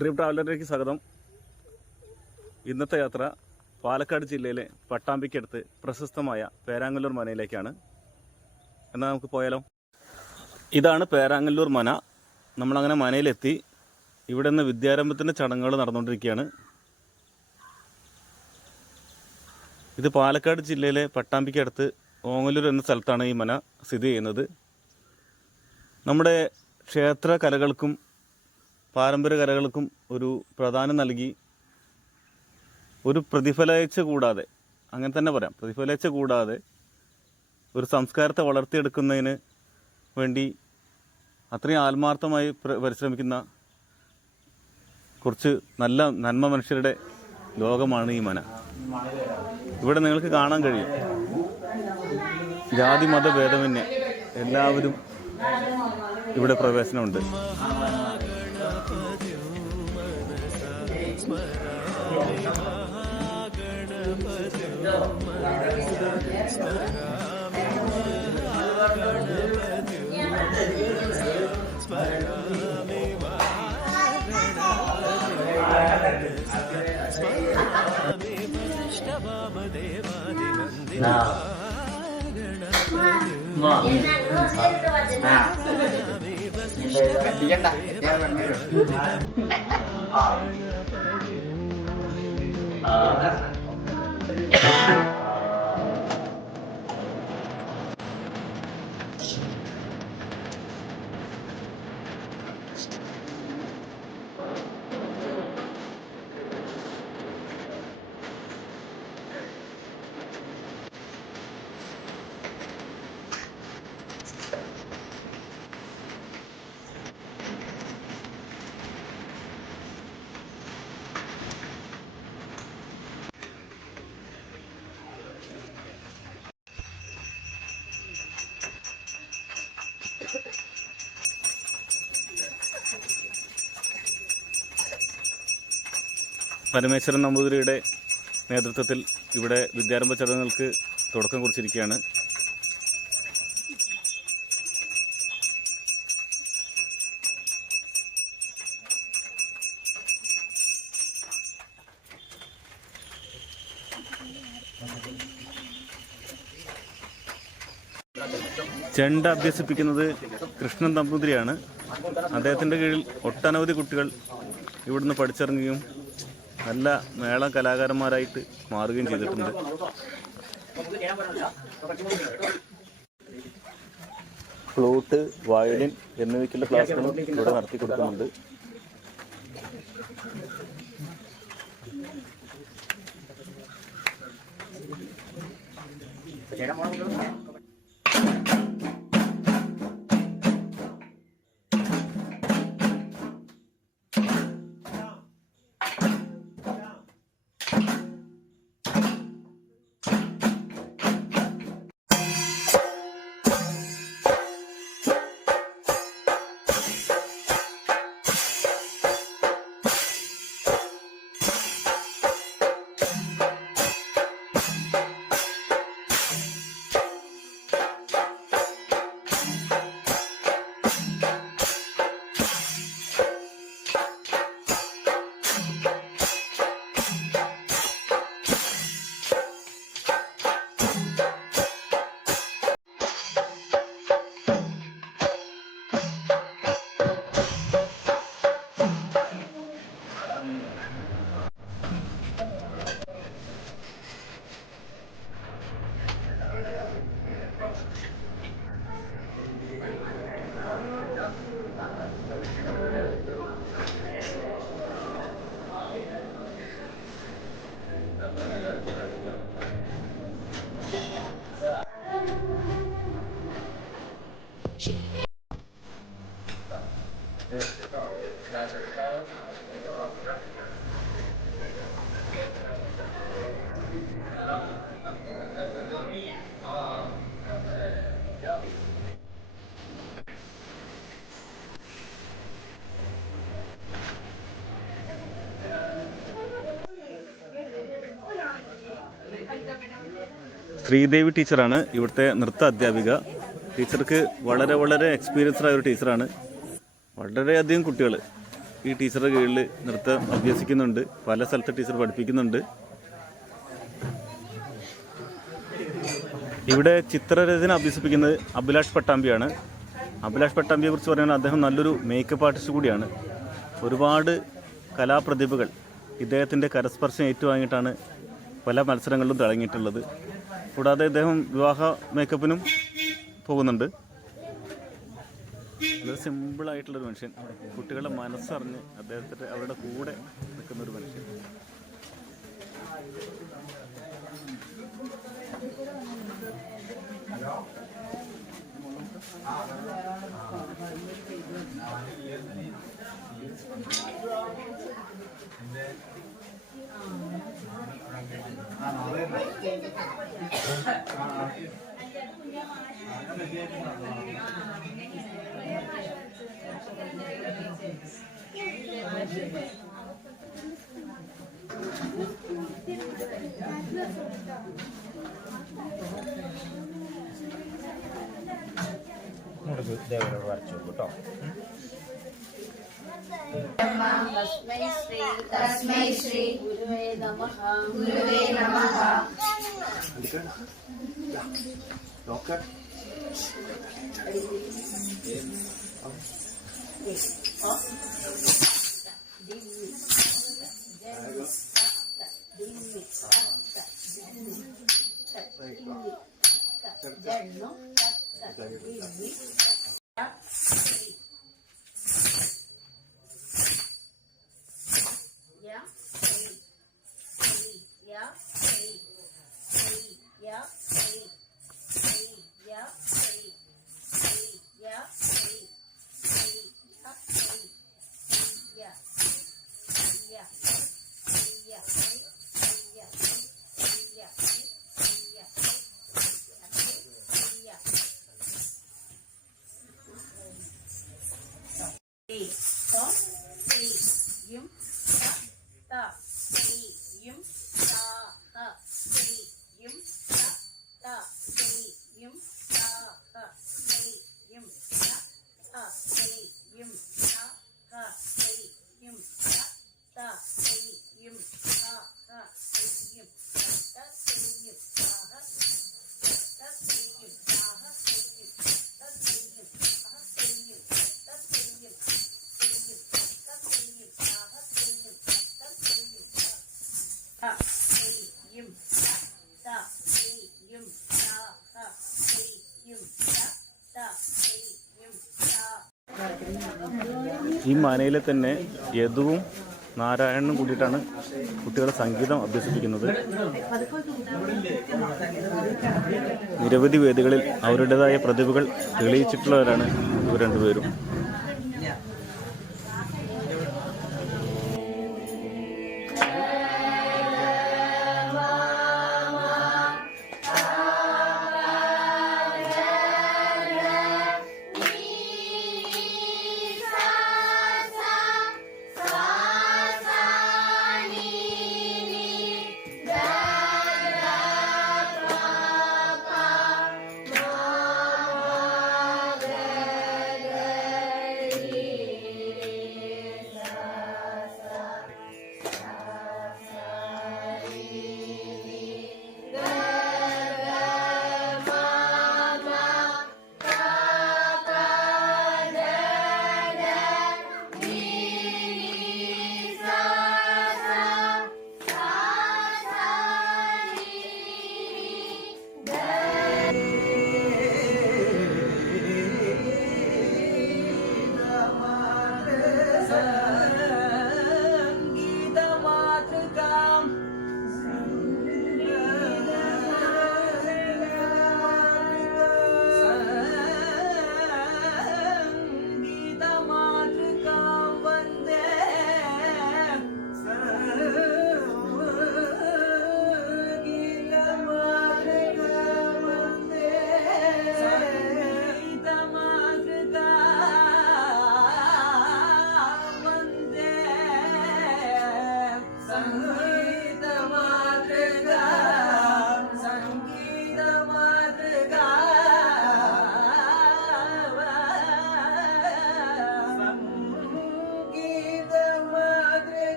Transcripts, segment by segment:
Dream ട്രാവലറിലേക്ക് സ്വാഗതം. ഇന്നത്തെ യാത്ര പാലക്കാട് ജില്ലയിലെ പട്ടാമ്പിക്കടുത്ത് പ്രശസ്തമായ പേരാങ്ങല്ലൂർ മനയിലേക്കാണ്. എന്നാൽ നമുക്ക് പോയാലോ. ഇതാണ് പേരാങ്ങല്ലൂർ മന. നമ്മളങ്ങനെ മനയിലെത്തി. ഇവിടെ നിന്ന് വിദ്യാരംഭത്തിൻ്റെ ചടങ്ങുകൾ നടന്നുകൊണ്ടിരിക്കുകയാണ്. ഇത് പാലക്കാട് ജില്ലയിലെ പട്ടാമ്പിക്കടുത്ത് ഓങ്ങല്ലൂർ എന്ന സ്ഥലത്താണ് ഈ മന സ്ഥിതി ചെയ്യുന്നത്. നമ്മുടെ ക്ഷേത്ര കലകൾക്കും പാരമ്പര്യ കലകൾക്കും ഒരു പ്രാധാന്യം നൽകി ഒരു പ്രതിഫലേച്ഛ കൂടാതെ, അങ്ങനെ തന്നെ പറയാം, പ്രതിഫലേച്ഛ കൂടാതെ ഒരു സംസ്കാരത്തെ വളർത്തിയെടുക്കുന്നതിന് വേണ്ടി അത്രയും ആത്മാർത്ഥമായി പരിശ്രമിക്കുന്ന കുറച്ച് നല്ല നന്മ മനുഷ്യരുടെ ലോകമാണ് ഈ മന. ഇവിടെ നിങ്ങൾക്ക് കാണാൻ കഴിയും, ജാതി മത ഭേദമന്യേ എല്ലാവരും ഇവിടെ പ്രവേശനമുണ്ട്. പരമേശ്വരൻ നമ്പൂതിരിയുടെ നേതൃത്വത്തിൽ ഇവിടെ വിദ്യാരംഭ ചടങ്ങുകൾക്ക് തുടക്കം കുറിച്ചിരിക്കുകയാണ്. ചെണ്ട അഭ്യസിപ്പിക്കുന്നത് കൃഷ്ണൻ നമ്പൂതിരിയാണ്. അദ്ദേഹത്തിൻ്റെ കീഴിൽ ഒട്ടനവധി കുട്ടികൾ ഇവിടുന്ന് പഠിച്ചിറങ്ങുകയും നല്ല മേള കലാകാരന്മാരായിട്ട് മാറുകയും ചെയ്തിട്ടുണ്ട്. ഫ്ലൂട്ട്, വയലിൻ എന്നിവയ്ക്കുള്ള ക്ലാസ്സുകളും ഇവിടെ നടത്തി കൊടുക്കുന്നുണ്ട്. ശ്രീദേവി ടീച്ചറാണ് ഇവിടുത്തെ നൃത്ത അധ്യാപിക. ടീച്ചർക്ക് വളരെ എക്സ്പീരിയൻസ്ഡ് ആയ ഒരു ടീച്ചറാണ്. വളരെയധികം കുട്ടികൾ ഈ ടീച്ചറുടെ കീഴിൽ നൃത്തം അഭ്യസിക്കുന്നുണ്ട്. പല സ്ഥലത്ത് ടീച്ചർ പഠിപ്പിക്കുന്നുണ്ട്. ഇവിടെ ചിത്രരചന അഭ്യസിപ്പിക്കുന്നത് അഭിലാഷ് പട്ടാമ്പിയാണ്. അഭിലാഷ് പട്ടാമ്പിയെ കുറിച്ച് പറയുന്നത് അദ്ദേഹം നല്ലൊരു മേക്കപ്പ് ആർട്ടിസ്റ്റ് കൂടിയാണ്. ഒരുപാട് കലാപ്രതിഭകൾ ഇദ്ദേഹത്തിൻ്റെ കരസ്പർശം ഏറ്റുവാങ്ങിയിട്ടാണ് പല മത്സരങ്ങളിലും തിളങ്ങിയിട്ടുള്ളത്. കൂടാതെ ഇദ്ദേഹം വിവാഹ മേക്കപ്പിനും പോകുന്നുണ്ട്. വളരെ സിമ്പിളായിട്ടുള്ളൊരു മനുഷ്യൻ, കുട്ടികളുടെ മനസ്സറിഞ്ഞ് അദ്ദേഹത്തിൻ്റെ അവരുടെ കൂടെ നിൽക്കുന്നൊരു മനുഷ്യൻ. ദേവനോട് വരച്ചു കേട്ടോ. തസ്മൈ ശ്രീ ഗുരുവേ നമഃ ഗുരുവേ നമഃ. ഈ മനയിലെ തന്നെ യദുവും നാരായണനും കൂടിയിട്ടാണ് കുട്ടികളെ സംഗീതം അഭ്യസിപ്പിക്കുന്നത്. നിരവധി വേദികളിൽ അവരുടേതായ പ്രതിഭകൾ തെളിയിച്ചിട്ടുള്ളവരാണ് ഇവർ രണ്ടുപേരും.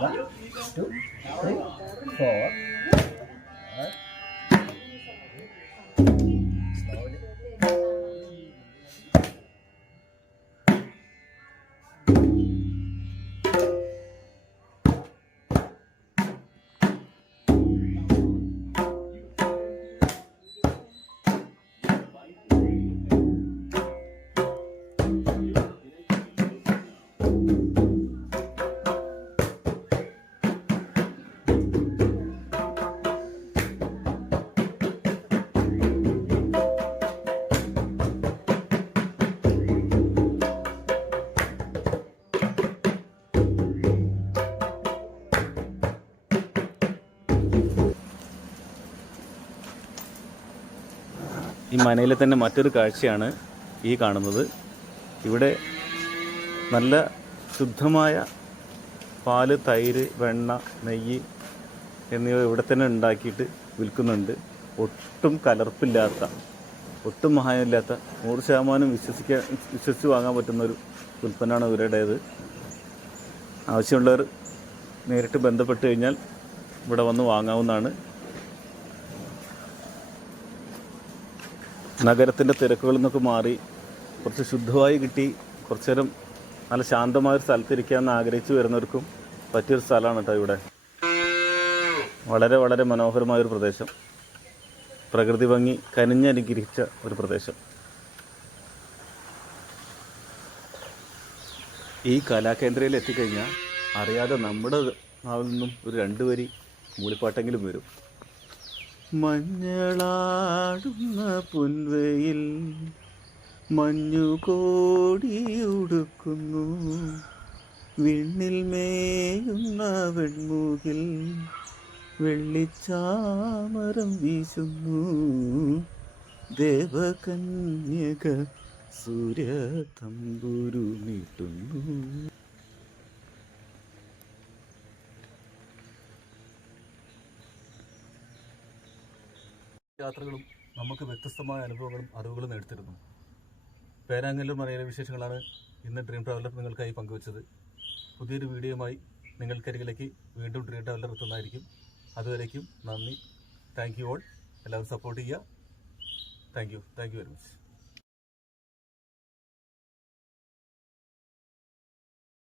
1, 2, 3, 4. Slowly. ഈ മനയിലെ തന്നെ മറ്റൊരു കാഴ്ചയാണ് ഈ കാണുന്നത്. ഇവിടെ നല്ല ശുദ്ധമായ പാല്, തൈര്, വെണ്ണ, നെയ്യ് എന്നിവ ഇവിടെ തന്നെ ഉണ്ടാക്കിയിട്ട് വിൽക്കുന്നുണ്ട്. ഒട്ടും കലർപ്പില്ലാത്ത, ഒട്ടും മായമില്ലാത്ത, 100% വിശ്വസിച്ച് വാങ്ങാൻ പറ്റുന്നൊരു ഉൽപ്പന്നമാണ് ഇവരുടേത്. ആവശ്യമുള്ളവർ നേരിട്ട് ബന്ധപ്പെട്ട് കഴിഞ്ഞാൽ ഇവിടെ വന്ന് വാങ്ങാവുന്നതാണ്. നഗരത്തിൻ്റെ തിരക്കുകളിൽ നിന്നൊക്കെ മാറി കുറച്ച് ശുദ്ധമായി കിട്ടി കുറച്ചു നേരം നല്ല ശാന്തമായൊരു സ്ഥലത്തിരിക്കാമെന്ന് ആഗ്രഹിച്ചു വരുന്നവർക്കും പറ്റിയൊരു സ്ഥലമാണ് കേട്ടോ ഇവിടെ. വളരെ വളരെ മനോഹരമായൊരു പ്രദേശം, പ്രകൃതി ഭംഗി കനിഞ്ഞനുഗ്രഹിച്ച ഒരു പ്രദേശം. ഈ കലാകേന്ദ്രയിൽ എത്തിക്കഴിഞ്ഞാൽ അറിയാതെ നമ്മുടെ നാവിൽ നിന്നും ഒരു 2 വരി മൂളിപ്പാട്ടെങ്കിലും വരും. മഞ്ഞളാടുന്ന പുൻവയിൽ മഞ്ഞുകോടിയുടുക്കുന്നു, വിണ്ണിൽ മേയുന്ന വെൺമുകിൽ വെള്ളിച്ചാമരം വീശുന്നു, ദേവകന്യക സൂര്യ തമ്പുരു നീട്ടുന്നു. യാത്രകളും നമുക്ക് വ്യത്യസ്തമായ അനുഭവങ്ങളും അറിവുകളും നേടിത്തരുന്നു. പേരാങ്ങല്ലൂർ മനയിലെ വിശേഷങ്ങളാണ് ഇന്ന് ഡ്രീം ട്രാവലർ നിങ്ങൾക്കായി പങ്കുവച്ചത്. പുതിയൊരു വീഡിയോയുമായി നിങ്ങൾക്കരികിലേക്ക് വീണ്ടും ഡ്രീം ട്രാവലർ എത്തുന്നതായിരിക്കും. അതുവരേക്കും നന്ദി. Thank you all. എല്ലാവരും സപ്പോർട്ട് ചെയ്യുക. Thank you very much.